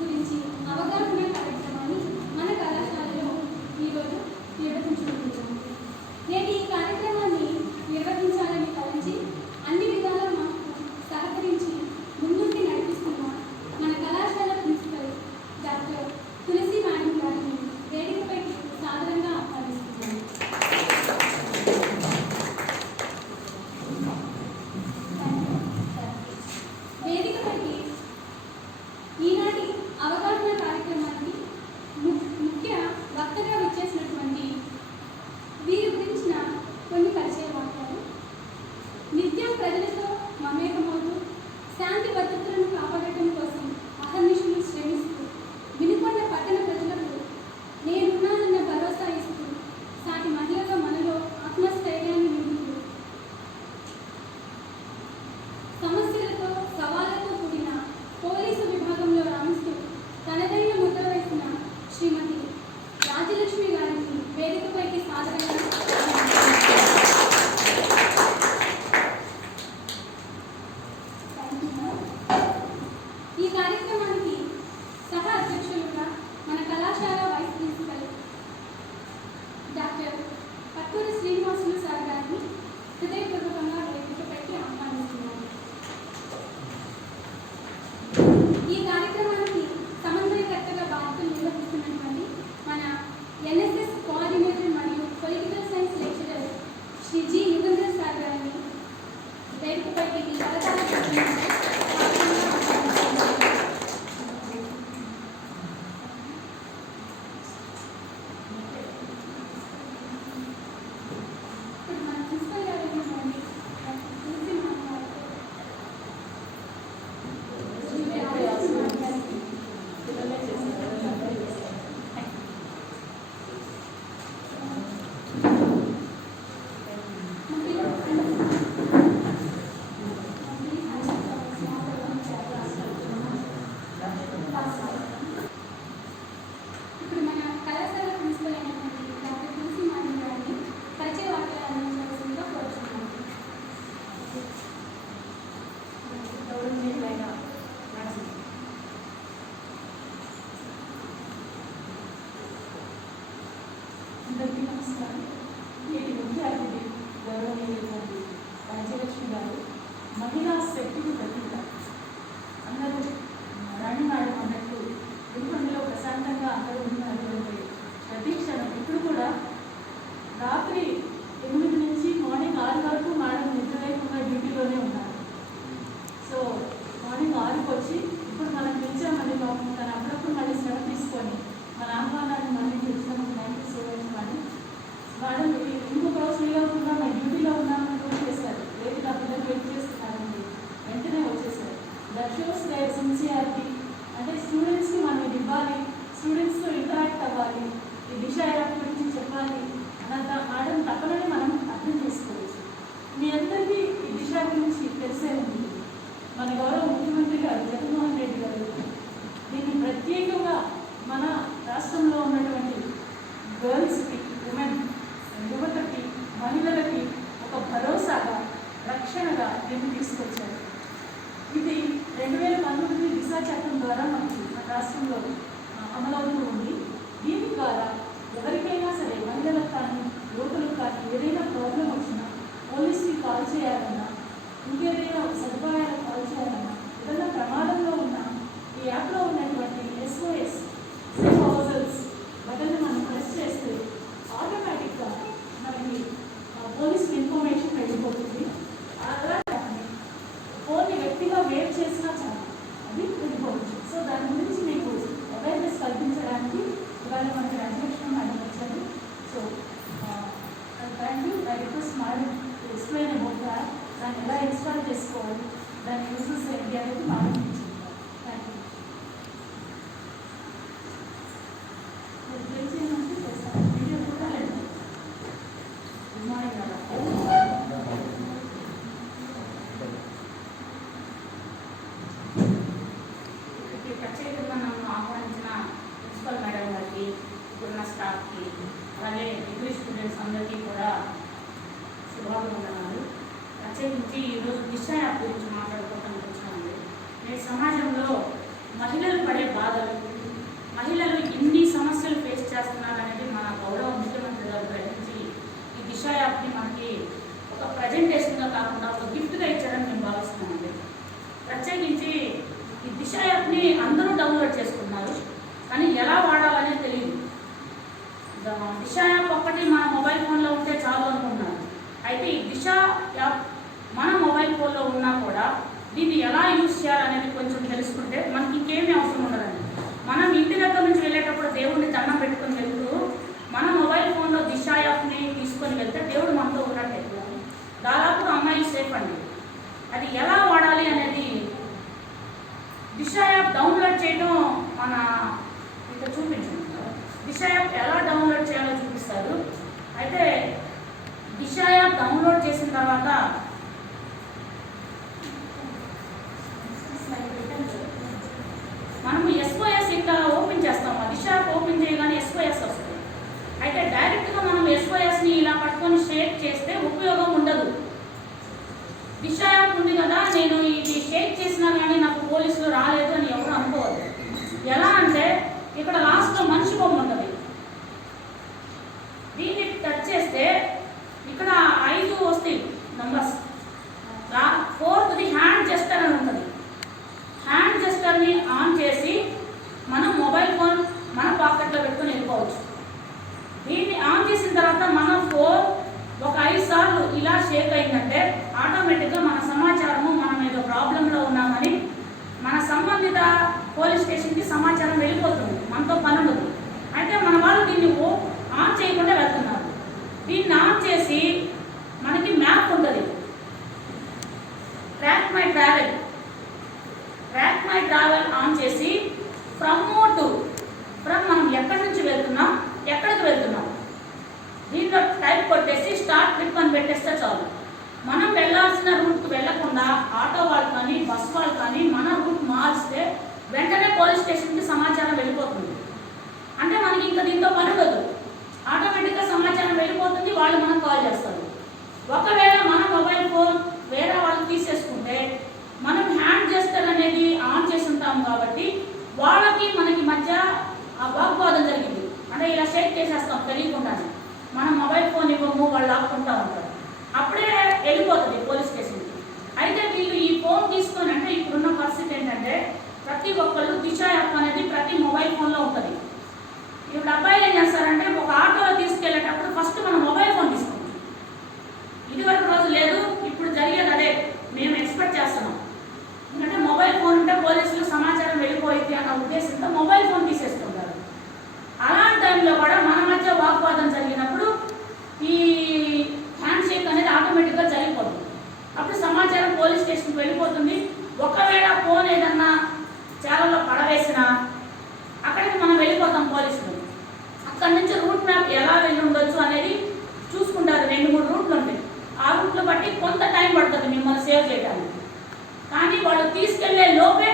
గురించి అవగాహన కార్యక్రమాన్ని మన కళాశాలలో ఈరోజు నిర్వహించుకుంటున్నాము. నేటి ఈ కార్యక్రమాన్ని నిర్వహించాలని తలంచి అన్ని విధాలా మాకు సహకరించి ముందుకి నడిపిస్తున్న మన కళాశాల ప్రిన్సిపల్ డాక్టర్ తులసి మేడం గారిని వేదికపైకి సాదరంగా ఆహ్వానిస్తున్నాను. వేదికపైకి ఈనాటి అవగాహన కార్యక్రమానికి ముఖ్య వక్తగా విచ్చేసినటువంటి వీరి గురించిన కొన్ని పరిచయ వాక్యాలు. నిత్యం ప్రజలతో మమేకమవుతూ శాంతి భద్రతలను కాపాడటం కోసం అహర్నిశలు శ్రమిస్తూ వినుకొండ పట్టణ ప్రజలకు నేనున్నానన్న భరోసా ఇస్తూ సాటి మహిళల్లో మనలో ఆత్మస్థైర్యాన్ని నింపుతూ సమస్యలతో సవాళ్లతో కూడిన పోలీసు విభాగంలో రాణిస్తూ తనదైన ముద్ర వేసిన శ్రీమతి రాజ్యలక్ష్మి గారిని వేదికపైకి సాదరంగా ఈ కార్యక్రమానికి సహ అధ్యక్షులుగా మన కళాశాల vice principal doctor పట్టూరి Srinivasulu sir గారిని హృదయపూర్వకంగా వేదికపైకి ఆహ్వానిస్తున్నాను. ఈ కార్యక్రమానికి సమన్వయకర్తగా బాధ్యతలు నిర్వహిస్తున్నటువంటి మన ఎన్ఎస్ఎస్ కోఆర్డినేటర్ మరియు political science lecturer Shri G Yugandhar sir గారిని వేదికపైకి ఈ కళాశాల ఇప్పుడు మన కళాశాల ప్రిన్సిపల్ అయినటువంటి డాక్టర్ తులసి మేడం గారిని పరిచయ వాక్యాలు అందించవలసిందిగా కోరుతున్నాను. అందరికీ నమస్కారం. నేటి ముఖ్య అతిథి గౌరవనీయులైనటువంటి రాజ్యలక్ష్మి గారు మహిళా శక్తికి ప్రతీక. అందరూ రాణి మేడం అన్నట్టు వినుకొండలో ప్రశాంతంగా అందరూ ఉన్నటువంటి ప్రతి క్షణం ఇప్పుడు కూడా రాత్రి 8 నుంచి మార్నింగ్ 6 వరకు మేడం నిద్ర లేకుండా డ్యూటీలోనే ఉన్నారు. సో మార్నింగ్ 6కి వచ్చి ఇప్పుడు మనం పిలిచామని పాపం తను అప్పుడప్పుడు మళ్ళీ శ్రమ తీసుకొని మన ఆహ్వానాన్ని మళ్ళీ పిలిచినందుకు thank you so much madam. Madam ఇంకొక రోజు ఫీల్ అవుతుందా మేము డ్యూటీలో ఉన్నామని కూడా చేశారు. లేదు నా పిల్లలు వెయిట్ చేస్తున్నారండి, వెంటనే వచ్చేసారు. That shows their sincerity. అంటే స్టూడెంట్స్కి మనం ఇది ఇవ్వాలి, స్టూడెంట్స్తో ఇంటరాక్ట్ అవ్వాలి, ఈ దిశ యాప్ గురించి చెప్పాలి అన్నంత మేడం తప్పనని మనం అర్థం చేసుకోవచ్చు. మీ అందరికీ ఈ దిశ గురించి తెలిసే ఉంది. మన గౌరవ ముఖ్యమంత్రి గారు జగన్మోహన్ రెడ్డి గారు దీన్ని ప్రత్యేకంగా మన రాష్ట్రంలో ఉన్నటువంటి గర్ల్స్కి, ఉమెన్, యువతకి, మహిళలకి ఒక భరోసాగా, రక్షణగా దీన్ని తీసుకొచ్చారు. ఇది 2019 దిశా చట్టం ద్వారా మనకి మన రాష్ట్రంలో అమలవుతూ ఉంది. దీని ద్వారా ఎవరికైనా సరే మహిళలకు కానీ యువకులకు కానీ ఏదైనా ప్రాబ్లం వచ్చినా పోలీస్కి కాల్ చేయాలన్నా, ఇంకేదైనా సదుపాయాలకు కాల్ చేయాలన్నా, ఏదైనా ప్రమాదంలో ఉన్నా ఈ యాప్లో ఉన్నటువంటి SOS సేఫ్ హౌజల్స్ బటన్ని మనం ప్రెస్ చేస్తే ఆటోమేటిక్గా మనకి పోలీస్ ఇన్ఫర్మేషన్ వెళ్ళిపోతుంది. అలాగే ఫోన్ని వ్యక్తిగా వేవ్ చేసినా చాలు అది వెళ్ళిపోవచ్చు. సో దాని గురించి మీకు అవేర్నెస్ కల్పించడానికి ఇవాళ మనకి రాజ్యలక్ష్మి మేడం వచ్చారు. So thank you. I request madam to explain about that. దాన్ని ఎలా ఇన్స్టాల్ చేసుకోవాలి, దాని యూజెస్ ఏంటి అనేది మేడం చెప్తారు. Thank you. వీడియో కూడా లేదు. Good morning madam. ప్రత్యేకంగా నన్ను ఆహ్వానించిన ప్రిన్సిపల్ మేడం గారికి, ఇప్పుడున్న స్టాఫ్కి, అలాగే డిగ్రీ స్టూడెంట్స్ అందరికీ కూడా శుభాభివందనాలు. ప్రత్యేకించి ఈరోజు దిశ యాప్ గురించి మాట్లాడుకోవడానికి వచ్చామండి. నేటి సమాజంలో మహిళలు పడే బాధలు, మహిళలు ఎన్ని సమస్యలు ఫేస్ చేస్తున్నారనేది మన గౌరవ ముఖ్యమంత్రి గారు గ్రహించి ఈ దిశ యాప్ని మనకి ఒక ప్రజెంటేషన్గా కాకుండా ఒక గిఫ్ట్గా ఇచ్చారని మేము భావిస్తున్నామండి. ప్రత్యేకించి ఈ దిశ యాప్ని అందరూ డౌన్లోడ్ చేసుకున్నారు, కానీ ఎలా వాడాలనేది తెలియదు. దిశ యాప్ ఒక్కటి మన మొబైల్ ఫోన్లో ఉంటే చాలు అనుకున్నారు. అయితే ఈ దిశ యాప్ మన మొబైల్ ఫోన్లో ఉన్నా కూడా దీన్ని ఎలా యూజ్ చేయాలనేది కొంచెం తెలుసుకుంటే మనకి ఇంకేమీ అవసరం ఉండదండి. మనం ఇంటి దగ్గర నుంచి వెళ్ళేటప్పుడు దేవుడిని దండం పెట్టుకొని వెళ్తూ మన మొబైల్ ఫోన్లో దిశ యాప్ని తీసుకొని వెళ్తే దేవుడు మనతో ఉన్నట్టే. దాదాపుగా అమ్మాయిలు సేఫ్ అండి. అది ఎలా వాడాలి అనేది దిశ యాప్ డౌన్లోడ్ చేయడం మన ఇక్కడ చూపించండి. దిశ యాప్ ఎలా డౌన్లోడ్ చేయాలో చూపిస్తారు. అయితే దిశ యాప్ డౌన్లోడ్ చేసిన తర్వాత మనము SOS ఇట్లా ఓపెన్ చేస్తాం. దిశ యాప్ ఓపెన్ చేయగానే SOS వస్తుంది. అయితే డైరెక్ట్గా మనం SOSని ఇలా పట్టుకొని షేక్ చేస్తే ఉపయోగం ఉండదు. దిశ యాప్ ఉంది కదా, నేను ఇది షేక్ చేసినా కానీ నాకు పోలీసులు రాలేదు అని ఎవరు అనుకోవద్దు. ఎలా అంటే ఇక్కడ లాస్ట్లో మనిషి బొమ్మ ఉంటుంది. దీన్ని టచ్ చేస్తే ఇక్కడ 5 వస్తాయి నంబర్స్. 4ది హ్యాండ్ జెస్టర్ అని ఉంటుంది. హ్యాండ్ జెస్టర్ని ఆన్ చేసి మనం మొబైల్ ఫోన్ మన పాకెట్లో పెట్టుకొని వెళ్ళిపోవచ్చు. దీన్ని ఆన్ చేసిన తర్వాత మన ఫోన్ ఒక 5 సార్లు ఇలా షేక్ అయిందంటే ఆటోమేటిక్గా మన సమాచారము మనం ఏదో ప్రాబ్లంలో ఉన్నామని మన సంబంధిత పోలీస్ స్టేషన్కి సమాచారం వెళ్ళిపోతుంది. మనతో పని ఉండదు. అయితే మన వాళ్ళు దీన్ని ఆన్ చేయకుండా వెళ్తున్నారు. దీన్ని ఆన్ చేసి మనకి మ్యాప్ ఉంటుంది. ట్రాక్ మై ట్రావెల్ ఆన్ చేసి ఫ్రమ్ మనం ఎక్కడి నుంచి వెళ్తున్నాం, ఎక్కడికి వెళ్తున్నాం దీంట్లో టైప్ కొట్టేసి స్టార్ట్ ట్రిప్ అని పెట్టేస్తే చాలు. మనం వెళ్ళాల్సిన రూట్కి వెళ్లకుండా ఆటో వాళ్ళు కానీ బస్ వాళ్ళు కానీ మన రూట్ మార్చితే వెంటనే పోలీస్ స్టేషన్కి సమాచారం వెళ్ళిపోతుంది. అంటే మనకి ఇంకా దీంతో పని ఉండదు. ఆటోమేటిక్గా సమాచారం వెళ్ళిపోతుంది. వాళ్ళు మనకు కాల్ చేస్తారు. ఒకవేళ మన మొబైల్ ఫోన్ వేరే వాళ్ళు తీసేసుకుంటే మనం హ్యాండ్ జెస్టర్ అనేది ఆన్ చేసి ఉంటాం కాబట్టి వాళ్ళకి మనకి మధ్య ఆ వాగ్వాదం జరిగింది. అంటే ఇలా షేక్ చేసేస్తాం తెలియకుండానే. మనం మొబైల్ ఫోన్ ఇవ్వము, వాళ్ళు లాక్కుంటూ ఉంటారు. అప్పుడే వెళ్ళిపోతుంది పోలీస్ స్టేషన్కి. అయితే వీళ్ళు ఈ ఫోన్ తీసుకొని, అంటే ఇప్పుడున్న పరిస్థితి ఏంటంటే ప్రతి ఒక్కళ్ళు దిశ యాప్ అనేది ప్రతి మొబైల్ ఫోన్లో ఉంటుంది. ఇప్పుడు అబ్బాయిలు ఏం చేస్తారంటే ఒక ఆటోలో తీసుకెళ్ళేటప్పుడు ఫస్ట్ మనం మొబైల్ ఫోన్ తీసుకుంటాం. ఇదివరకు రోజు లేదు, ఇప్పుడు జరిగేది అదే. మేము ఎక్స్పెక్ట్ చేస్తున్నాం. ఎందుకంటే మొబైల్ ఫోన్ ఉంటే పోలీసులు సమాచారం వెళ్ళిపోయింది అన్న ఉద్దేశంతో మొబైల్ ఫోన్ తీసేస్తుంటారు. అలాంటి టైంలో కూడా మన మధ్య వాగ్వాదం జరిగినప్పుడు ఈ హ్యాండ్ షేక్ అనేది ఆటోమేటిక్గా జరిగిపోతుంది. అప్పుడు సమాచారం పోలీస్ స్టేషన్కి వెళ్ళిపోతుంది. ఒకవేళ ఫోన్ ఏదన్నా చాలలో పడవేసినా అక్కడికి మనం వెళ్ళిపోతాం పోలీసులు. అక్కడి నుంచి రూట్ మ్యాప్ ఎలా వెళ్ళి ఉండొచ్చు అనేది చూసుకుంటారు. 2-3 రూట్లు ఉంటాయి. ఆ రూట్లు బట్టి కొంత టైం పడుతుంది మిమ్మల్ని సేవ్ చేయడానికి. కానీ వాళ్ళు తీసుకెళ్లే లోపే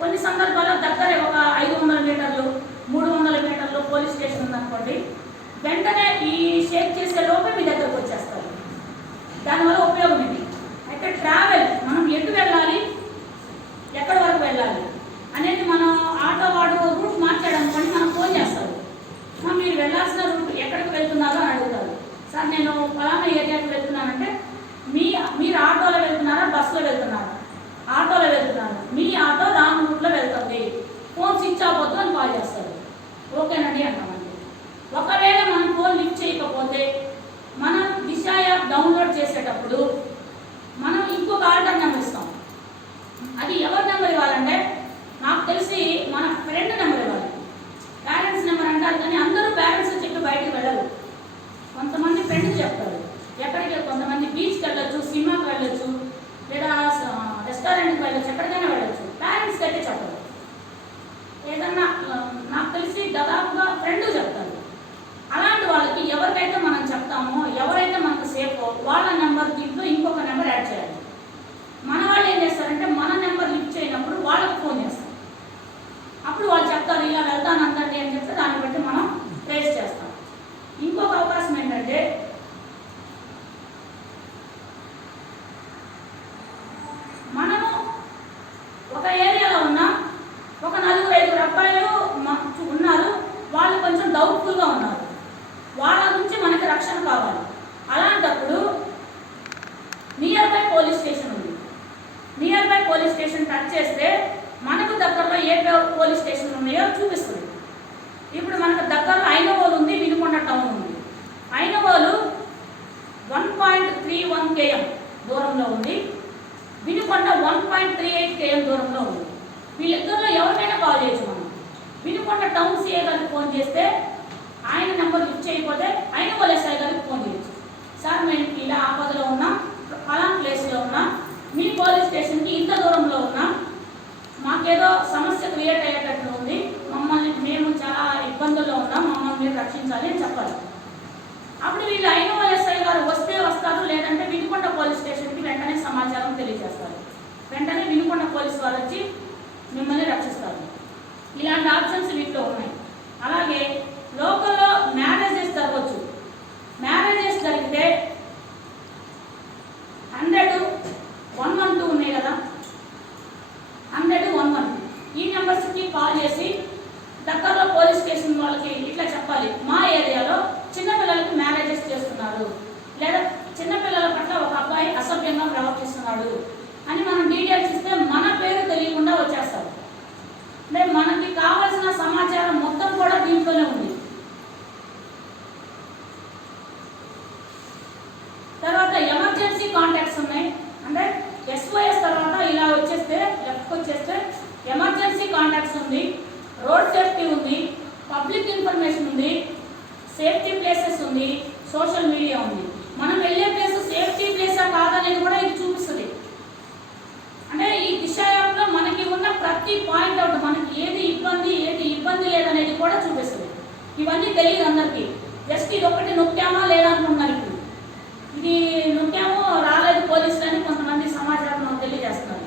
కొన్ని సందర్భాల్లో దగ్గరే ఒక 500 మీటర్లు 300 మీటర్లు పోలీస్ స్టేషన్ ఉందనుకోండి, వెంటనే ఈ షేక్ చేసే లోపే మీ దగ్గరకు వచ్చేస్తారు. దానివల్ల ఉపయోగం ఏంటి? అయితే ట్రావెల్ మనం ఎటు వెళ్ళాలి, ఎక్కడి వరకు వెళ్ళాలి అనేది మనం ఆటో వాడు రూట్ మార్చాడనుకోండి, మనం ఫోన్ చేస్తారు. మీరు వెళ్ళాల్సిన రూట్ ఎక్కడికి వెళ్తున్నారో అని అడుగుతారు. సార్ నేను ఫలానా ఏరియాకి వెళ్తున్నానంటే మీరు ఆటోలో వెళ్తున్నారా, బస్సులో వెళ్తున్నారా? ఆటోలో వెళ్తున్నారు. మీ ఆటో రాంగ్ రూట్లో వెళ్తుంది, ఫోన్ స్విచ్ అవ్వద్దు అని కాల్ చేస్తారు. ఓకేనండి అంటామండి. ఒకవేళ మనం ఫోన్ లిఫ్ట్ చేయకపోతే మనం దిశ యాప్ డౌన్లోడ్ చేసేటప్పుడు మనం ఇంకొక ఆర్డర్ నెంబర్ ఇస్తాం. అది ఎవరి నెంబర్ ఇవ్వాలంటే నాకు తెలిసి మన ఫ్రెండ్ నెంబర్ ఇవ్వాలి. పేరెంట్స్ నెంబర్ అంటారు కానీ అందరూ పేరెంట్స్ చెప్పి బయటకు వెళ్ళరు. కొంతమంది ఫ్రెండ్స్ చెప్తారు. ఎక్కడికి కొంతమంది బీచ్కి వెళ్ళొచ్చు, సినిమాకి వెళ్ళొచ్చు, లేదా రెస్టారెంట్కి వెళ్ళొచ్చు, ఎక్కడికైనా వెళ్ళొచ్చు. పేరెంట్స్కి అయితే చెప్పరు. ఏదన్నా నాకు తెలిసి దాదాపుగా ఫ్రెండ్ చెప్తారు. అలాంటి వాళ్ళకి ఎవరికైతే మనం చెప్తామో, ఎవరైతే మనకు సేఫో వాళ్ళ నెంబర్ దీంట్లో ఇంకొక నెంబర్ యాడ్ చేయాలి. మన వాళ్ళు ఏం చేస్తారంటే మన నెంబర్ లిఫ్ట్ చేయనప్పుడు వాళ్ళకి ఫోన్ చేస్తారు. అప్పుడు వాళ్ళు చెప్తారు ఇలా వెళ్తానందండి అని చెప్తే దాన్ని బట్టి మనం ట్రేస్ చేస్తాం. ఇంకొక అవకాశం ఏంటంటే మనము చూపిస్తుంది. ఇప్పుడు మనకు దగ్గరలో ఐనవోలు ఉంది, వినుకొండ టౌన్ ఉంది. ఐనవోలు 1.31 km దూరంలో ఉంది, వినుకొండ 1.38 km దూరంలో ఉంది. వీళ్ళిద్దరిలో ఎవరికైనా కాల్ చేయొచ్చు మనం. వినుకొండ టౌన్ సిఏ గారికి ఫోన్ చేస్తే ఆయన నెంబర్ లిఫ్ట్ చేయకపోతే ఐనవోలు ఎస్ఐ గారికి ఫోన్ చేయొచ్చు. సార్ మేము ఇలా ఆపదలో ఉన్నాం, ఫలానా ప్లేస్లో ఉన్నాం, మీ పోలీస్ స్టేషన్కి ఇంత దూరంలో ఉన్నాం, మాకేదో సమస్య క్రియేట్ అయ్యేటట్లు ఉంది, మేము చాలా ఇబ్బందుల్లో ఉన్నాం, మమ్మల్ని మీరు రక్షించాలి అని చెప్పాలి. అప్పుడు వీళ్ళు ఐనవోలు ఎస్ఐ గారు వస్తే వస్తారు, లేదంటే వినుకొండ పోలీస్ స్టేషన్కి వెంటనే సమాచారం తెలియజేస్తారు. వెంటనే వినుకొండ పోలీస్ వారు వచ్చి మిమ్మల్ని రక్షిస్తారు. ఇలాంటి ఆప్షన్స్ వీటిలో ఉన్నాయి. అలాగే లోకల్లో మ్యారేజెస్ జరగవచ్చు. మ్యారేజెస్ జరిగితే 100-112 ఉన్నాయి కదా, 100-112 ఈ నెంబర్స్కి కాల్ చేసి దగ్గరలో పోలీస్ స్టేషన్ వాళ్ళకి ఇట్లా చెప్పాలి, మా ఏరియాలో చిన్నపిల్లలకి మ్యారేజెస్ చేస్తున్నారు, లేదా చిన్నపిల్లల పట్ల ఒక అబ్బాయి అసభ్యంగా ప్రవర్తిస్తున్నాడు అని మనం డీటెయిల్స్ ఇస్తే మన పేరు తెలియకుండా వచ్చేస్తారు. అంటే మనకి కావాల్సిన సమాచారం మొత్తం కూడా దీంట్లోనే ఉంది. తర్వాత ఎమర్జెన్సీ కాంటాక్ట్స్ ఉన్నాయి. అంటే ఎస్ఓఎస్ తర్వాత ఇలా వచ్చేస్తే లెఫ్ట్కి వచ్చేస్తే ఎమర్జెన్సీ కాంటాక్ట్స్ ఉంది, రోడ్ సేఫ్టీ ఉంది, పబ్లిక్ ఇన్ఫర్మేషన్ ఉంది, సేఫ్టీ ప్లేసెస్ ఉంది, సోషల్ మీడియా ఉంది. మనం వెళ్ళే ప్లేస్ సేఫ్టీ ప్లేసా కాదనేది కూడా ఇది చూపిస్తుంది. అంటే ఈ దిశ యాప్లో మనకి ఉన్న ప్రతి పాయింట్ అవుట్, మనకి ఏది ఇబ్బంది లేదనేది కూడా చూపిస్తుంది. ఇవన్నీ తెలియదు అందరికీ. జస్ట్ ఇది ఒకటి నొక్కామా లేదా అనుకుంటున్నారు. ఇప్పుడు ఇది నొక్కాము రాలేదు పోలీసులు అని కొంతమంది సమాచారం మాకు తెలియజేస్తున్నారు.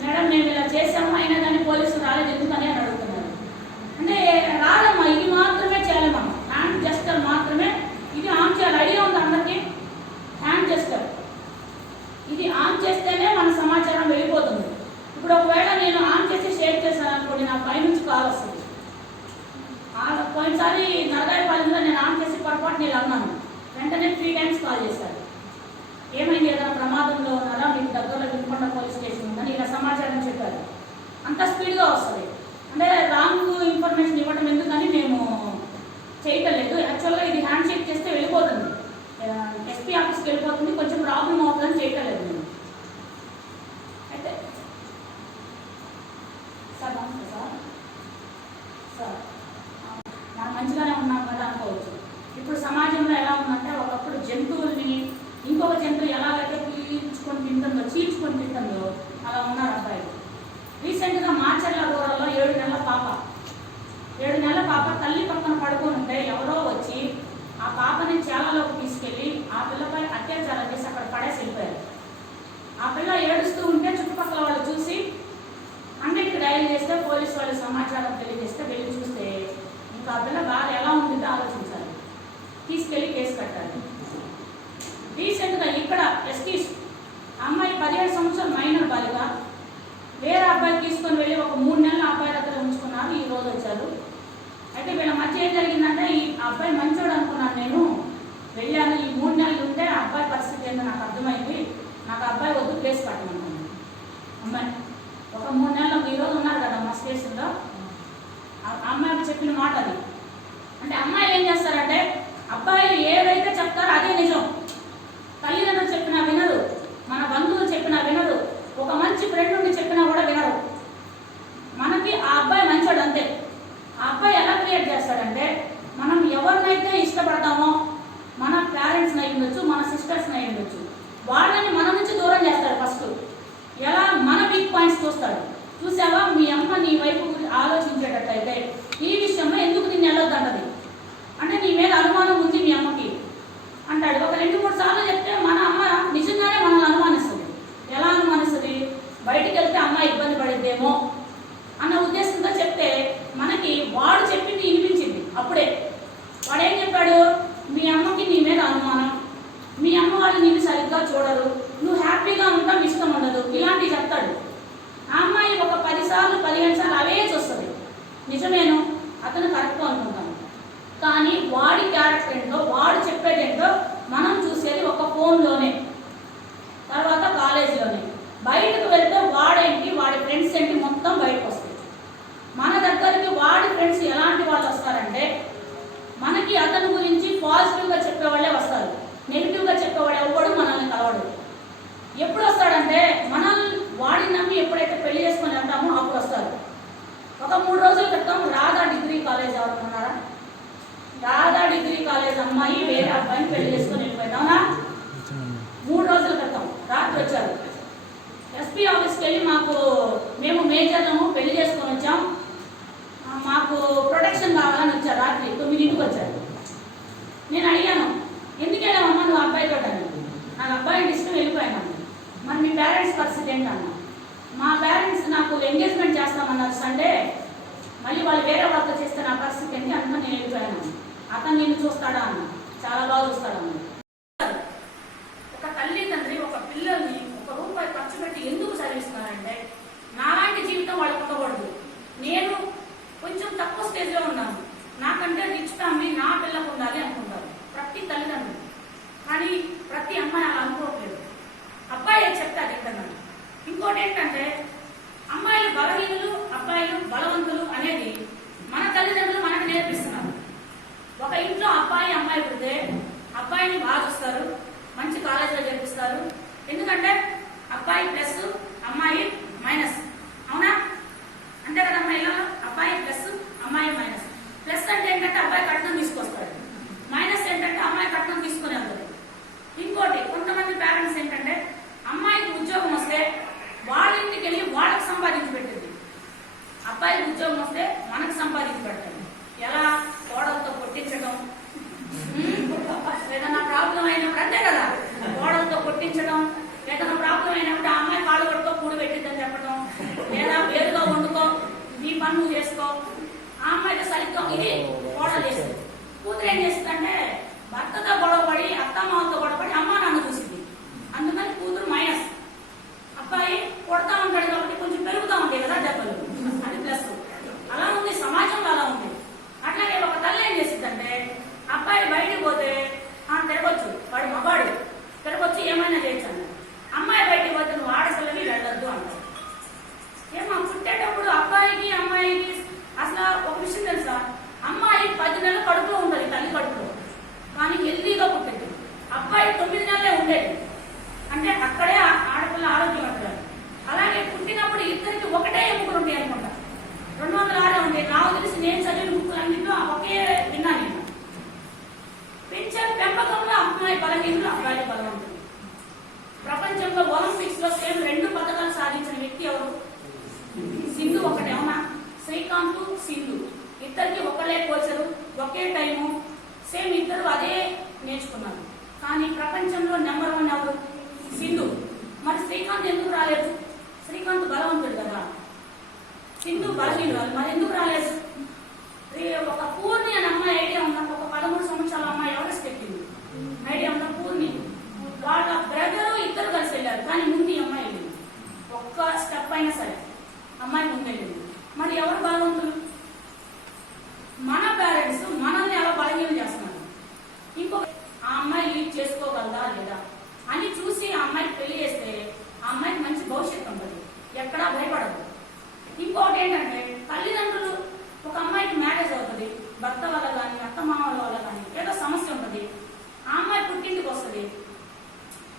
మేడం మేము ఇలా చేసాము అయినా కానీ పోలీసులు రాలేదు ఎందుకని అని అడుగుతున్నారు. అంటే రాదమ్మా, ఇది మాత్రమే చేయాలి మనం, హ్యాండ్ జెస్టర్ మాత్రమే ఇది ఆన్ చేయాలి. ఐడియా ఉంది అందరికీ? హ్యాండ్ జెస్టర్ ఇది ఆన్ చేస్తేనే మన సమాచారం వెళ్ళిపోతుంది. ఇప్పుడు ఒకవేళ నేను ఆన్ చేసి షేర్ చేశాను అనుకోండి, నా పైనుంచి కాల్ వస్తుంది. పోయినసారి నరగాయపాలెంలో నేను ఆన్ చేసి పొరపాటు నేను అన్నాను, వెంటనే 3 times కాల్ చేశారు. ఏమైంది, ఏదైనా ప్రమాదంలో ఉన్నారా, మీకు దగ్గరలో వినుకొండ పోలీస్ స్టేషన్ ఉందని ఇలా సమాచారం చెప్పారు. అంత స్పీడ్గా వస్తుంది. అంటే రాంగ్ ఇన్ఫర్మేషన్ ఇవ్వడం ఎందుకని మేము చేయటలేదు. యాక్చువల్గా ఇది హ్యాండ్ షేక్ చేస్తే వెళ్ళిపోతుంది, ఎస్పీ ఆఫీస్కి వెళ్ళిపోతుంది, కొంచెం ప్రాబ్లం అవుతుందని చేయటలేదు నేను. అయితే సార్ నమస్తే సార్ నాకు మంచిగానే ఉన్నాం కదా అనుకోవచ్చు. ఇప్పుడు సమాజంలో ఎలా ఉందంటే, ఒకప్పుడు జంతువుల్ని ఇంకొక జంతువు ఎలాగైతే చీల్చుకొని తింటుందో అలా ఉన్నారు అబ్బాయిలు. రీసెంట్గా మాచర్ల రూరల్లో 7 నెలల పాప తల్లి పక్కన పడుకొని ఉంటే ఎవరో వచ్చి ఆ పాపని చేలలోకి తీసుకెళ్ళి ఆ పిల్లపై అత్యాచారం చేసి అక్కడ పడేసి వెళ్ళిపోయారు. ఆ పిల్ల ఏడుస్తూ ఉంటే చుట్టుపక్కల వాళ్ళు చూసి 100కి డయల్ చేస్తే పోలీసు వాళ్ళు సమాచారం తెలియజేస్తే వెళ్ళి చూస్తే ఇంకా ఆ పిల్ల బాగా ఎలా ఉంటుందో ఆలోచించాలి, తీసుకెళ్ళి కేసు కట్టాలి. రీసెంట్గా ఇక్కడ ఎస్టీస్ అమ్మాయి 17 సంవత్సరాల మైనర్ బాలిక వేరే అబ్బాయి తీసుకొని వెళ్ళి ఒక 3 నెలలు అబ్బాయి దగ్గర ఉంచుకున్నారు. ఈ రోజు వచ్చారు. అయితే వీళ్ళ మధ్య ఏం జరిగిందంటే, ఈ అబ్బాయి మంచోడు అనుకున్నాను, నేను వెళ్ళాను, ఈ 3 నెలలు ఉంటే ఆ అబ్బాయి పరిస్థితి ఏంటో నాకు అర్థమైంది, నాకు అబ్బాయి వద్దు కేసు కట్టమనుకున్నాను. అమ్మాయి ఒక 3 నెలలు ఈరోజు ఉన్నారు కదా మా స్టేషన్లో, అమ్మాయికి చెప్పిన మాట అది. అంటే అమ్మాయిలు ఏం చేస్తారంటే, అబ్బాయిలు ఏదైతే చెప్తారో అదే నిజం. తల్లిదండ్రులు చెప్పినా వినరు, మన బంధువులు చెప్పినా వినరు, ఒక మంచి ఫ్రెండ్ ఉండి చెప్పినా కూడా వినరు. మనకి ఆ అబ్బాయి మంచోడు అంతే. ఆ అబ్బాయి ఎలా క్రియేట్ చేస్తాడంటే, మనం ఎవరినైతే ఇష్టపడతామో, మన పేరెంట్స్ని అయి ఉండొచ్చు, మన సిస్టర్స్ని అయి ఉండొచ్చు, వాళ్ళని మన నుంచి దూరం చేస్తాడు. ఫస్ట్ ఎలా మన వీక్ పాయింట్స్ చూస్తాడు. చూసావా, మీ అమ్మ నీ వైపు ఆలోచించేటట్టయితే ఈ విషయంలో ఎందుకు నిన్ను వెళ్ళొద్దంటది, అంటే నీ మీద అనుమానం ఉంది మీ అమ్మకి అంటాడు. ఒక 2-3 సార్లు చెప్తే మన అమ్మ నిజంగానే మనల్ని అనుమానిస్తుంది. ఎలా అనుమానిస్తుంది, బయటికి వెళ్తే అమ్మ ఇబ్బంది పడిద్దేమో అన్న ఉద్దేశంతో చెప్తే మనకి వాడు చెప్పింది వినిపించింది. అప్పుడే వాడు ఏం చెప్పాడు, మీ అమ్మకి నీ మీద అనుమానం, మీ అమ్మ వాళ్ళు నిన్ను సరిగ్గా చూడరు, నువ్వు హ్యాపీగా ఉంటాం ఇష్టం ఉండదు, ఇలాంటివి చెప్తాడు. ఆ అమ్మాయి ఒక 10 సార్లు 15 సార్లు అవే చూస్తుంది. నిజమేను, అతను కరెక్ట్ అనుకుంటాను, కానీ వాడి క్యారెక్టర్ ఏంటో, వాడు చెప్పేదేంటో మనం చూసేది ఒక ఫోన్లోనే, తర్వాత కాలేజీలోనే. బయటకు వెళ్తే వాడేంటి, వాడి ఫ్రెండ్స్ ఏంటి మొత్తం బయటకు వస్తాయి. మన దగ్గరికి వాడి ఫ్రెండ్స్ మేజర్లము పెళ్లి చేసుకొని వచ్చాం, మాకు ప్రొటెక్షన్ కావాలని వచ్చారు. రాత్రి 9ంటికి వచ్చారు. నేను అడిగాను, ఎందుకు వెళ్ళామమ్మా నువ్వు అబ్బాయితో అని. నాకు అబ్బాయి అంటే ఇష్టం, వెళ్ళిపోయాను. మరి మీ పేరెంట్స్ పరిస్థితి ఏంటన్నా? మా పేరెంట్స్ నాకు ఎంగేజ్మెంట్ చేస్తామన్నారు సండే, మళ్ళీ వాళ్ళు వేరే వాళ్ళతో చేస్తే నా పరిస్థితి ఏంటి అంతా నేను వెళ్ళిపోయాను. అతను నిన్ను చూస్తాడా అన్న, చాలా బాగా చూస్తాడు అన్న. ఒక తల్లి తండ్రి ఒక పిల్లల్ని ₹1 ఖర్చు పెట్టి ఎందుకు చదివిస్తున్నారంటే నాలాంటి జీవితం వాళ్ళకి ఉండకూడదు. నేను కొంచెం తక్కువ స్టేజ్లో ఉన్నాను, నాకంటే రిచ్ ఫ్యామిలీ నా పిల్లకు ఉండాలి అనుకుంటారు ప్రతి తల్లిదండ్రులు. కానీ ప్రతి అమ్మాయి అలా అనుకోవట్లేదు. అబ్బాయి చెప్తే అది వింటున్నాను. ఇంకోటి ఏంటంటే అమ్మాయిలు బలహీనులు, అబ్బాయిలు బలవంతులు అనేది మన తల్లిదండ్రులు మనకు నేర్పిస్తున్నారు. ఒక ఇంట్లో అబ్బాయి అమ్మాయి పుడితే అబ్బాయిని బాగా చూస్తారు, మంచి కాలేజీలో చేర్పిస్తారు. ఎందుకంటే అబ్బాయి ప్లస్ అమ్మాయి మైనస్, అవునా? అంతే కదా అమ్మాయిలో, అబ్బాయి ప్లస్ అమ్మాయి మైనస్. ప్లస్ అంటే ఏంటంటే అబ్బాయి కట్నం తీసుకొస్తాడు, మైనస్ ఏంటంటే అమ్మాయి కట్నం తీసుకుని వెళ్తాడు. ఇంకోటి కొంతమంది పేరెంట్స్ ఏంటంటే అమ్మాయికి ఉద్యోగం వస్తే వాళ్ళ ఇంటికి వెళ్ళి వాళ్ళకి సంపాదించి పెట్టింది, అబ్బాయికి ఉద్యోగం వస్తే మనకు సంపాదించి పెడతాడు. ఎలా? కోడలతో కొట్టించడం, ఏదైనా ప్రాబ్లం అయినప్పుడు అంతే కదా, కోడలతో కొట్టించడం, ఏదైనా ప్రాబ్లం అయినప్పుడు ఆ అమ్మాయి కాళ్ళు కొట్టుకో కూడి పెట్టిద్దని చెప్పడం, లేదా వేరుగా వండుకో, నీ పని నువ్వు చేసుకో, ఆ అమ్మాయితో సరిగ్గా ఇది కోడలు చేస్తుంది. కూతురు ఏం చేస్తుందంటే భర్తతో గొడవపడి అత్తమ్మతో గొడవపడి అమ్మ నాన్న చూసింది, అందుకని కూతురు మైనస్. అబ్బాయి కొడతా ఉంటాడు కాబట్టి కొంచెం పెరుగుతూ ఉంటాయి కదా దెబ్బలు, అది ప్లస్. అలా ఉంది సమాజంలో, అలా ఉంది. అట్లాగే ఒక తల్లి ఏం చేసిందంటే అబ్బాయి బయటికి పోతే తిరగొచ్చు, వాడు మగాడు తిరగొచ్చు, ఏమైనా చేయొచ్చు అన్న. అమ్మాయి బయటికి పోతే నువ్వు ఆడపిల్లవి వెళ్ళొద్దు అంటారు. ఏమో పుట్టేటప్పుడు అబ్బాయికి అమ్మాయికి అసలు ఒక విషయం తెలుసా, అమ్మాయి 10 నెలలు కడుపులో ఉంటుంది, తల్లి కడుపులో, కానీ హెల్తీగా పుట్టింది. అబ్బాయి 9 నెలలే ఉండేది, అంటే అక్కడే ఆడపిల్ల ఆరోగ్యం అంటారు. అలాగే పుట్టినప్పుడు ఇద్దరికి ఒకటే ఎముకలు ఉంటాయి అనుకుంటా, 206 ఉంటాయి. నాకు తెలిసి నేను చదివిన బుక్కులన్నింటిలో ఒకే విన్నా నేను. పెంచే పెంపకంలో అమ్మాయి బలహీనులు, అబ్బాయి బలవంతులు. ప్రపంచంలో ఒలింపిక్స్ లో సేమ్ 2 పథకాలు సాధించిన వ్యక్తి ఎవరు? సింధు ఒకటే, అవునా? శ్రీకాంత్ సింధు ఇద్దరికి ఒకళ్ళే కోచరు, ఒకే టైము, సేమ్ ఇద్దరు అదే నేర్చుకున్నారు. కానీ ప్రపంచంలో నెంబర్ 1 ఎవరు? సింధు. మరి శ్రీకాంత్ ఎందుకు రాలేదు? శ్రీకాంత్ బలవంతుడు కదా, సింధు బలహీనురాలు, మరి ఎందుకు రాలేదు? ఒక పూర్ణి అని అమ్మాయి ఐడియా ఉందా? ఒక 13 సంవత్సరాల అమ్మాయి ఎవరెస్ట్ ఎక్కింది, ఐడియా ఉందా? పూర్ణి. వాళ్ళ బ్రదరు ఇద్దరు కలిసి వెళ్ళారు, కానీ ముందు ఈ అమ్మాయి వెళ్ళింది. ఒక్క స్టెప్ అయినా సరే అమ్మాయి ముందు వెళ్ళింది. మరి ఎవరు బలవంతులు? మన పేరెంట్స్ మనల్ని ఎలా బలహీనం చేస్తున్నారు. ఇంకొక ఆ అమ్మాయి లీడ్ చేసుకోగలదా లేదా అని చూసి ఆ అమ్మాయికి పెళ్లి చేస్తే ఆ అమ్మాయికి మంచి భవిష్యత్తు ఉంటుంది, ఎక్కడా భయపడదు. ఇంకోటి ఏంటంటే తల్లిదండ్రులు, ఒక అమ్మాయికి మ్యారేజ్ అవుతుంది, భర్త వల్ల కానీ అత్తమామల వల్ల కానీ ఏదో సమస్య ఉంటుంది, ఆ అమ్మాయి పుట్టింటికి వస్తుంది.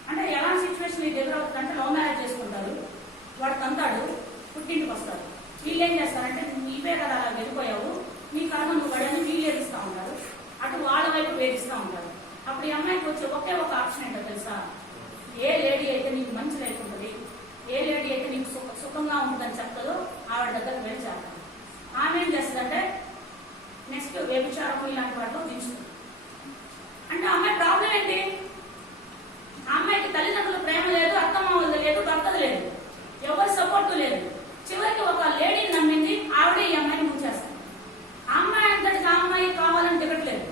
అంటే ఎలాంటి సిచ్యువేషన్ ఇది ఎదురవుతుంది అంటే లవ్ మ్యారేజ్ చేసుకుంటారు, వాడు తంతాడు, పుట్టింటికి వస్తారు. వీళ్ళు ఏం చేస్తారంటే నీవే కదా అలా వెళ్ళిపోయావు, నీ కర్మ నువ్వు పడని వీళ్ళు వేధిస్తూ ఉంటారు, అటు వాళ్ళ వైపు వేధిస్తూ ఉంటారు. అప్పుడు ఈ అమ్మాయికి వచ్చే ఒకే ఒక ఆప్షన్ ఏంటో తెలుసా? ఏ లేడీ అయితే నీకు మంచి లైఫ్ ఉంటుంది, ఏ లేడీ అయితే నీకు సుఖంగా ఉంటుందని చెప్తుందో ఆవిడ దగ్గరకు వెళ్ళి చేస్తాను. ఆమె ఏం చేస్తుందంటే నెక్స్ట్ వ్యభిచారం ఇలాంటి వాటిలో దించుతుంది. అంటే అమ్మాయి ప్రాబ్లం ఏంటి? ఆ అమ్మాయికి తల్లిదండ్రుల ప్రేమ లేదు, అత్తమామలు లేదు, భర్తలు లేదు, ఎవరి సపోర్టు లేదు. చివరికి ఒక లేడీని నమ్మింది, ఆవిడే ఈ అమ్మాయిని ముంచేస్తాను. ఆ అమ్మాయి అంతటికి ఆ అమ్మాయి కావాలని దిగట్లేదు.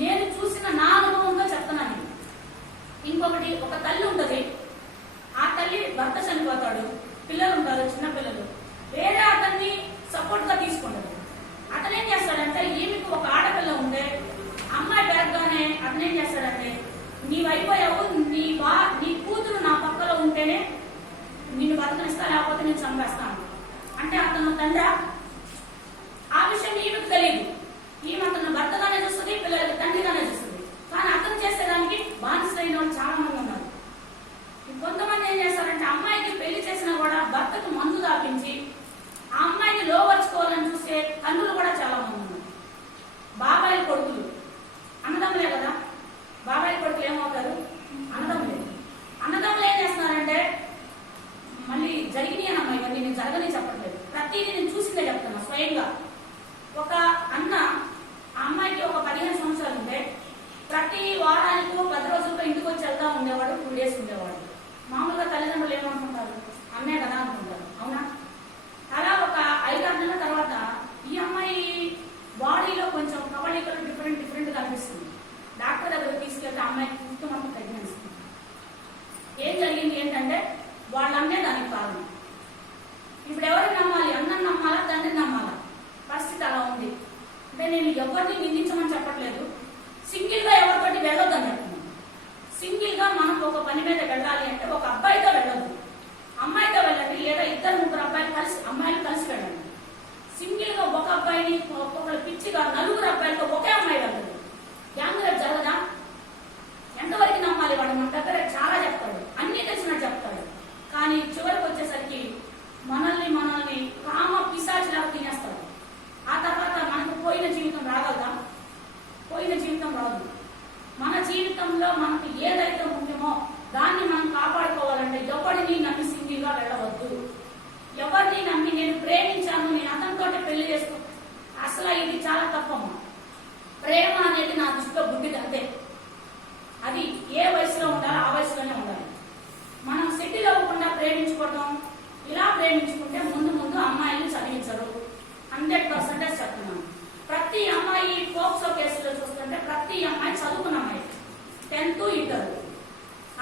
నేను చూసిన నా అనుభవంతో చెప్తున్నాను. ఇంకొకటి, ఒక తల్లి ఉంటుంది, ఆ తల్లి భర్త చనిపోతాడు, పిల్లలు ఉంటారు, చిన్న పిల్లలు, వేరే అతన్ని సపోర్ట్ గా తీసుకుంటాడు. అతను ఏం చేస్తాడంటే ఈమెకు ఒక ఆడపిల్ల ఉంటే అమ్మాయి పెరగగానే అతను ఏం చేస్తాడంటే నీవైపోయావు, నీ కూతురు నా పక్కలో ఉంటేనే నిన్ను బతకనిస్తా, లేకపోతే నేను చంపేస్తాను అంటే అతను తండ్రి. ఆ విషయం ఈమెకు తెలియదు, ఈమె అతను భర్తగానే చూస్తుంది, పిల్లలకి తండ్రిగానే చూస్తుంది. కానీ అతను చేసేదానికి బానిసైన వాళ్ళు చాలా మంది ఉన్నారు. కొంతమంది ఏం చేస్తారంటే అమ్మాయికి పెళ్లి చేసినా కూడా భర్తకు మందు దాపించి ఆ అమ్మాయిని లోవర్చుకోవాలని చూసే తండ్రులు కూడా చాలా మంది ఉన్నారు. బాబాయ్ కొడుకులు, అన్నదమ్ములే కదా, బాబాయ్ కొడుకులు ఏమవుతారు? అన్నదమ్ములే. అన్నదమ్ములు ఏం చేస్తున్నారంటే మళ్ళీ జరిగినాయి అమ్మాయి, నేను జరగని చెప్పండి, ఒక అన్న ఆ అమ్మాయికి ఒక 15 సంవత్సరాలు ఉంటే ప్రతి వారానికి 10 రోజులతో ఇంటికి వచ్చి వెళ్తా ఉండేవాడు, 2 డేస్ ఉండేవాడు. మామూలుగా తల్లిదండ్రులు ఏమనుకుంటారు, అమ్మే కదా అనుకుంటారు, అవునా? అలా ఒక 5-6 నెలల తర్వాత ఈ అమ్మాయి బాడీలో కొంచెం కవళికలు డిఫరెంట్గా అనిపిస్తుంది. డాక్టర్ దగ్గర తీసుకెళ్తే అమ్మాయికి 5th మంత్ ప్రెగ్నెన్సీ. ఏం జరిగింది ఏంటంటే వాళ్ళ అమ్మే దానికి కారణం. ఇప్పుడు ఎవరిని నమ్మాలి, అన్నని నమ్మాలా, తండ్రిని నమ్మాలా? పరిస్థితి అలా ఉంది. అంటే నేను ఎవరిని నిందించమని చెప్పట్లేదు, సింగిల్గా ఎవరితోటి వెళ్ళొద్దని చెప్తున్నాను. సింగిల్గా మనం ఒక పని మీద వెళ్ళాలి అంటే ఒక అబ్బాయితో వెళ్ళొద్దు, అమ్మాయితో వెళ్ళండి, లేదా 2-3 అబ్బాయిలు కలిసి అమ్మాయిలు కలిసి వెళ్ళండి. సింగిల్గా ఒక అబ్బాయిని ఒక్కొక్కరు పిచ్చిగా 4 అబ్బాయిలతో ఒకే అమ్మాయి వెళ్తుంది. గ్యాంగ్ రేప్ జరగదా? ఎంతవరకు నమ్మాలి? వాడు మన దగ్గర చాలా చెప్తాడు, అన్నీ తెలిసినట్టు చెప్తాడు, కానీ చివరికి వచ్చేసరికి మనల్ని కామ పిశాచిలాగా తినేస్తాడు. ఆ తర్వాత మనకు పోయిన జీవితం రాగలదా? పోయిన జీవితం రాదు. మన జీవితంలో మనకు ఏదైతే ముఖ్యమో దాన్ని మనం కాపాడుకోవాలంటే ఎవరిని నమ్మి సింగిల్గా వెళ్ళవద్దు. ఎవరిని నమ్మి నేను ప్రేమించాను, నేను అతనితో పెళ్లి చేసుకో, అసలు ఇది చాలా తప్పమ్మా. ప్రేమ అనేది నా దృష్టిలో బుద్ధిది అంతే. అది ఏ వయసులో ఉండాలో ఆ వయసులోనే ఉండాలి. మనం సెటిల్ అవ్వకుండా ప్రేమించుకోవడం, ఇలా ప్రేమించుకుంటే ముందు అమ్మాయిలు చదివించరు. 100% చెప్తున్నాను. ప్రతి అమ్మాయి పోక్సో కేసులో చూస్తుంటే ప్రతి అమ్మాయి చదువుకున్న అమ్మాయి, 10th, ఇంటర్.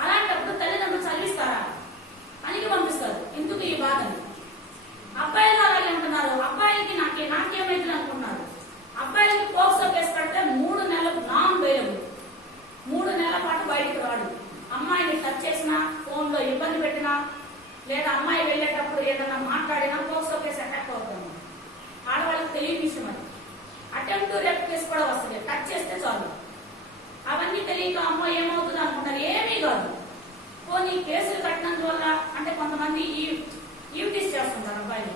అలాంటప్పుడు తల్లిదండ్రులు చదివిస్తారా? పనికి పంపిస్తారు. ఎందుకు ఈ బాధలు? అబ్బాయిలు అలాగే ఉంటున్నారు. అబ్బాయిలకి నాకేమైంది అనుకున్నారు. అబ్బాయిలకి పోక్సో కేసు పెడితే 3 నెలలకు నాన్ వేయలేదు, 3 నెలల పాటు బయటకు రాడు. అమ్మాయిని టచ్ చేసినా, ఫోన్లో ఇబ్బంది పెట్టినా, లేదా అమ్మాయి వెళ్ళేటప్పుడు ఏదైనా మాట్లాడినా పోక్సో కేసు అటాక్ అవుతాము. ఆడవాళ్ళకి తెలియని విషయం అది. అటెంప్ట్ రేప్ కేసు కూడా వస్తుంది, టచ్ చేస్తే చాలు. అవన్నీ తెలియక అమ్మో ఏమవుతుంది అనుకుంటారు, ఏమీ కాదు. పోనీ కేసులు కట్టినందువల్ల అంటే కొంతమంది ఈవిటీస్ చేస్తుంటారు అబ్బాయిలు.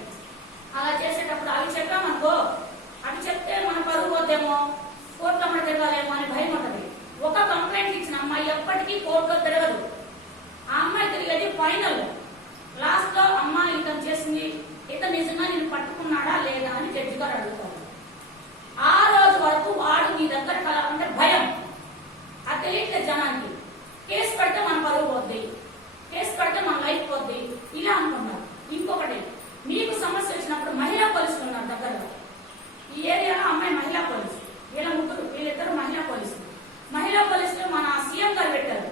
అలా చేసేటప్పుడు అవి చెప్పామనుకో, అవి చెప్తే మన పరుగు పోతేమో, కోర్టులో మన తిరగాలేమో అని భయం ఉంటుంది. ఒక కంప్లైంట్ ఇచ్చిన అమ్మాయి ఎప్పటికీ కోర్టులో తిరగదు. ఆ అమ్మాయి తిరిగేది ఫైనల్. లాస్ట్ లో అమ్మాయి ఇతను చేసింది, ఇతను నిజంగా నేను పట్టుకున్నాడా లేదా అని జడ్జి గారు అడుగుతారు. ఆ రోజు వరకు వాడు నీ దగ్గర కలవాలంటే భయం. అది తెలియట్లేదు జనానికి. కేసు పెడితే మన పరువు పోద్ది, కేసు పెడితే మన లైఫ్ పోద్ది, ఇలా అనుకున్నారు. ఇంకొకటి, మీకు సమస్య వచ్చినప్పుడు మహిళా పోలీసులు ఉన్నారు దగ్గరలో. ఈ ఏరియాలో అమ్మాయి మహిళా పోలీసు, వీళ్ళిద్దరు మహిళా పోలీసులు. మహిళా పోలీసులు మన సీఎం గారు పెట్టారు.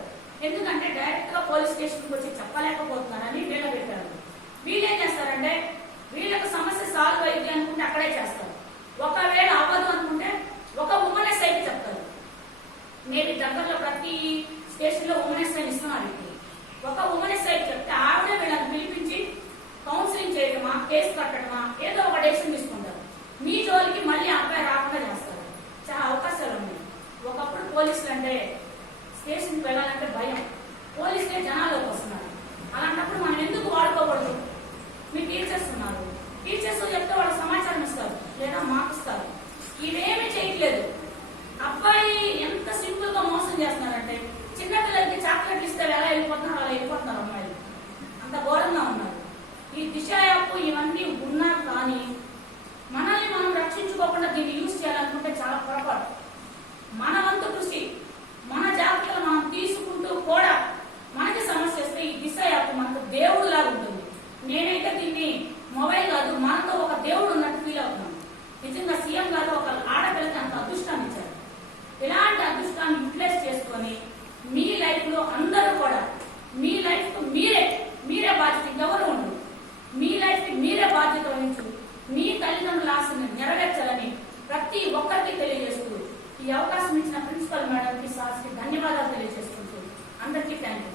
ఎందుకంటే డైరెక్ట్ గా పోలీస్ స్టేషన్కి వచ్చి చెప్పలేకపోతున్నారని వీళ్ళు పెట్టారు. వీళ్ళేం చేస్తారంటే వీళ్ళకి సమస్య సాల్వ్ అయింది అనుకుంటే అక్కడే చేస్తారు. ఒకవేళ అవ్వదు అనుకుంటే ఒక ఉమెన్స్ అయితే చెప్తారు. మేబీ దగ్గరలో ప్రతి స్టేషన్ లో ఉమెన్స్ సైన్ ఇస్తున్నారు. ఒక ఉమెన్స్ సైడ్ చెప్తే ఆవిడే వీళ్ళని పిలిపించి కౌన్సిలింగ్ చేయడమా, కేసు కట్టడమా, ఏదో ఒక డెసిషన్ తీసుకుంటారు. మీ జోలికి మళ్ళీ అబ్బాయి రాకుండా చేస్తారు. చాలా అవకాశాలు ఉన్నాయి. ఒకప్పుడు పోలీసులు అంటే స్టేషన్కి వెళ్ళాలంటే భయం, పోలీసులే జనాల్లోకి వస్తున్నారు. అలాంటప్పుడు మనం ఎందుకు వాడుకోకూడదు? మీ టీచర్స్ ఉన్నారు, టీచర్స్ చెప్తే వాళ్ళు సమాచారం ఇస్తారు, లేదా మార్క్స్ ఇస్తారు. ఇవేమీ చేయట్లేదు. అబ్బాయి ఎంత సింపుల్ గా మోసం చేస్తున్నారంటే చిన్నపిల్లలకి చాక్లెట్లు ఇస్తే ఎలా వెళ్ళిపోతున్నారు అలా వెళ్ళిపోతున్నారు అమ్మాయిలు. అంత ఘోరంగా ఉన్నారు. ఈ దిశ యాప్ ఇవన్నీ ఉన్నా కానీ మనల్ని మనం రక్షించుకోకుండా దీన్ని యూజ్ చేయాలనుకుంటే చాలా పొరపాటు. మన వంతు కృషి, మన జాగ్రత్తలు మనం తీసుకుంటూ కూడా మనకి సమస్య వస్తే ఈ దిశ యాప్ మనకు దేవుడు లాగా ఉంటుంది. నేనైతే దీన్ని మొబైల్ కాదు, మనతో ఒక దేవుడు ఉన్నట్టు ఫీల్ అవుతున్నాను. నిజంగా సీఎం గారు ఒక ఆడపిల్లకి అంత అదృష్టాన్ని ఇచ్చారు. ఇలాంటి అదృష్టాన్ని యూటిలైజ్ చేసుకొని మీ లైఫ్ లో అందరూ కూడా మీ లైఫ్ కు మీరే బాధ్యత, ఎవరు ఉండరు. మీ లైఫ్ కి మీరే బాధ్యత వహించు. మీ తల్లిదండ్రుల ఆశని నెరవేర్చాలని ప్రతి ఒక్కరికి తెలియజేస్తూ ఈ అవకాశం ఇచ్చిన ప్రిన్సిపల్ మేడం కి, సార్కి ధన్యవాదాలు తెలియజేసుకుంటూ అందరికీ థ్యాంక్ యూ.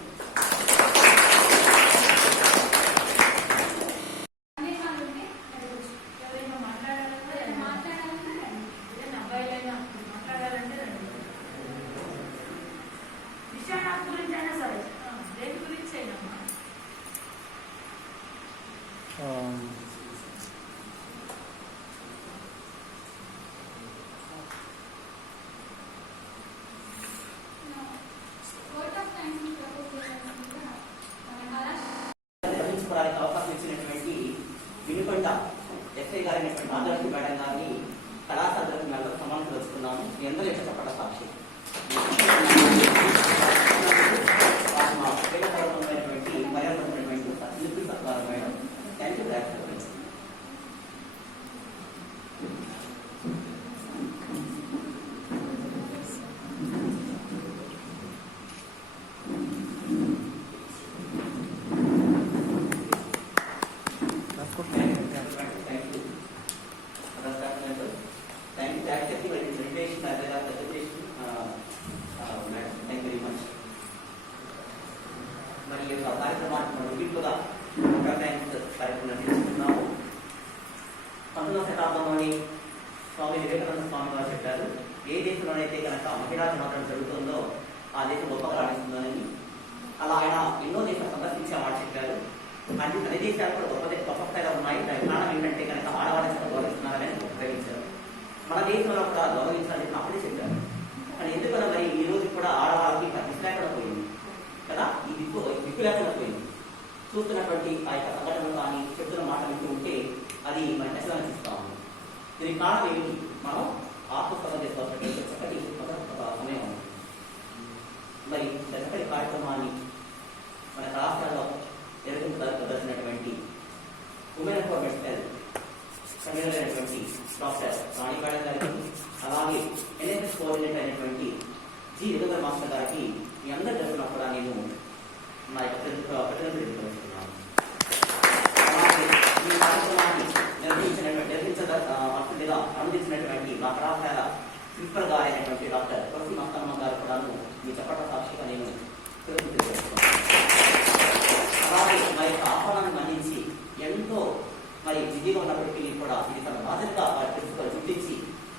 అవకాశం ఇచ్చినటువంటి వినుకొండ ఎస్ఐ గారైనటువంటి ఆదర్శ మేడం గారిని కళాశాలకు మేము సమానం తెలుసుకున్నాము. మీ అందరూ ఎంత చెప్పట సాక్షి మా ఉపయోగకరమైనటువంటి పర్యావరణమైనటువంటి శిల్పి సత్కారం మేడం. Thank you. కార్యక్రమాన్ని మనం ముగింపుగా కార్యక్రమం తీసుకున్నాము. 19వ శతాబ్దంలోని స్వామి వివేకానంద స్వామి గారు చెప్పారు, ఏ దేశంలోనైతే కనుక మహిళా దినోత్సవం జరుగుతుందో ఆ దేశం గొప్పగా రాణిస్తుందని. అలా ఆయన ఎన్నో దేశాలు సందర్శించి ఆ మాట చెప్పారు. అన్ని దేశాలు కూడా గొప్ప స్థాయిలో ఉన్నాయి. దాని కారణం ఏంటంటే కనుక ఆడవాళ్ళని చాలా గౌరవిస్తున్నారని ఉపయోగించారు. మన దేశంలో కూడా గౌరవించాలని అప్పుడే చెప్పారు. కానీ ఎందుకన్నా మరి ఈ రోజు కూడా ఆడవాళ్ళకి విశ్లేషణ పోయింది కదా, ఈ దిక్కు లేకుండా పోయింది. చూస్తున్నటువంటి ఆ యొక్క సంఘటనలు కానీ చెప్తున్న మాట వింటూ ఉంటే అది మన దశగా చూస్తూ ఉంది. దీనికి కారణం ఏమిటి? మనం ఆత్మస్థానం చేసుకోవాల్సినటువంటి చక్కటి సమయం ఉంది. మరి చక్కటి కార్యక్రమాన్ని మన కళాశాలలో నిర్వహించదలిచినటువంటి ఉమెన్ ఎంపవర్మెంట్ సెల్ కన్వీనర్ అయినటువంటి డాక్టర్ రాణి మేడం గారికి, అలాగే ఎన్ఎస్ఎస్ కోఆర్డినేటర్ అయినటువంటి జి యుగంధర్ మాస్టర్ గారికి మీ అందరి తరఫున కూడా నేను నా యొక్క ప్రతినిధులు తెలుస్తున్నాను. అలాగే ఈ కార్యక్రమాన్ని అందించినటువంటి మా కళాశాల ప్రిన్సిపల్ గారు అయినటువంటి డాక్టర్ తులసి మస్తమ్మ గారు కూడాను మీ చెప్పట సాక్షిగా నేను తెలుసుకుంటున్నాను. అలాగే మా యొక్క ఆహ్వానాన్ని మన్నించి ఎంతో మరి బిజీగా ఉన్నప్పటికీ కూడా ఇది తన బాధ్యతగా వారి ప్రిన్సిపల్ గుర్తించి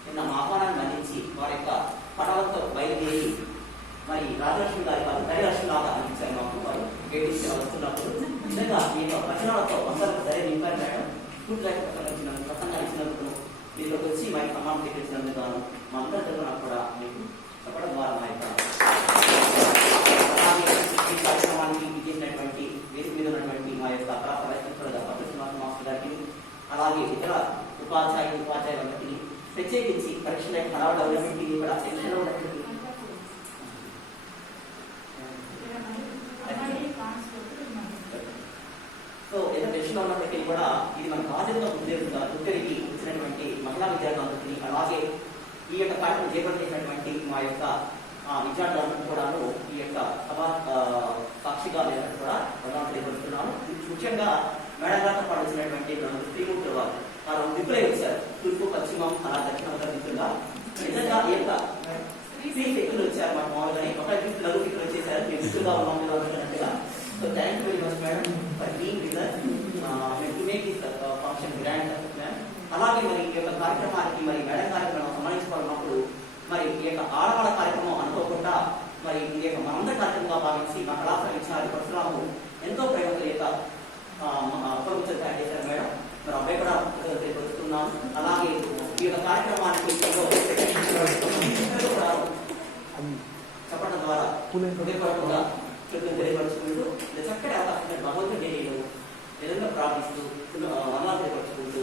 నిన్న మా ఆహ్వానాన్ని మన్నించి వారి యొక్క పటాలతో బయలుదేరి మరి రాజలక్ష్మి గారి వారు దయలక్ష్మి లాగా అందించారు. మాకు వారు గేటించి వస్తున్నప్పుడు నిజంగా మీ యొక్క వచనాలతో అందరూ సరే నింపారు మేడం. పూర్తిగా ప్రసంగా ఇచ్చినందుకు మీలోకి వచ్చి మా యొక్క సమానం స్వీకరించినందుకు గాను మా అందరి తరఫున కూడా మీకు చెప్పడం ద్వారా మా యొక్క ఈ కార్యక్రమానికి విజయించినటువంటి వేదిక మీద ఉన్నటువంటి మా యొక్క మాస్టర్ గారికి, అలాగే ఇతర ఉపాధ్యాయులందరికీ ప్రత్యేకించి పరీక్షల హడావులన్నింటినీ కూడా శిక్షణలో ఉన్నటువంటి సో ఏదో టెన్షన్లో ఉన్నప్పటికీ కూడా ఇది మన బాధ్యతగా గుర్తిరిగి వచ్చినటువంటి మహిళా విద్యార్థులందరికీ, అలాగే ఈ యొక్క కార్యక్రమం చేపట్టేసినటువంటి మా యొక్క విద్యార్థులందరూ కూడాను ఈ యొక్క సభ సాక్షిగా లేదని కూడా ప్రధానం తెలియపరుస్తున్నాను. ముఖ్యంగా మేడం గారితో పాటు వచ్చినటువంటి శ్రీమూర్తి వారు దిక్కులే వచ్చారు. తూర్పు, పశ్చిమం, అలా దక్షిణ ఉత్తర దిక్కులుగా నిజంగా ఈ యొక్క దిక్కులు వచ్చారు. మన మామూలుగానే ఒక దిక్కులు వచ్చేసారు. మేము దిక్కులుగా ఉన్నాం అనుకున్నట్టుగా. So thank you very much madam for being with us to make this function grand success. అలాగే మరి ఈ యొక్క కార్యక్రమానికి మరి మేడం కార్యక్రమం సంబంధించుకున్నప్పుడు మరి ఈ యొక్క ఆడవాళ్ళ కార్యక్రమం అనుకోకుండా మరి ఈ యొక్క మనందరి కార్యక్రమంగా భావించి మా కళాశాల ఇచ్చిన పరశురాము ఎంతో ప్రయోజనం యొక్క ఉపయోగించారు తయారు చేశారు మేడం. మరి అబ్బాయి కూడా తెలుస్తున్నాను. అలాగే ఈ యొక్క కార్యక్రమానికి చెప్పడం ద్వారా హృదయపూర్వకంగా తెలియపరుచుకుంటూ చక్కటి అవకాశం భగవంతుడి నిజంగా ప్రార్థిస్తూ వందనాలు తెలియపరుచుకుంటూ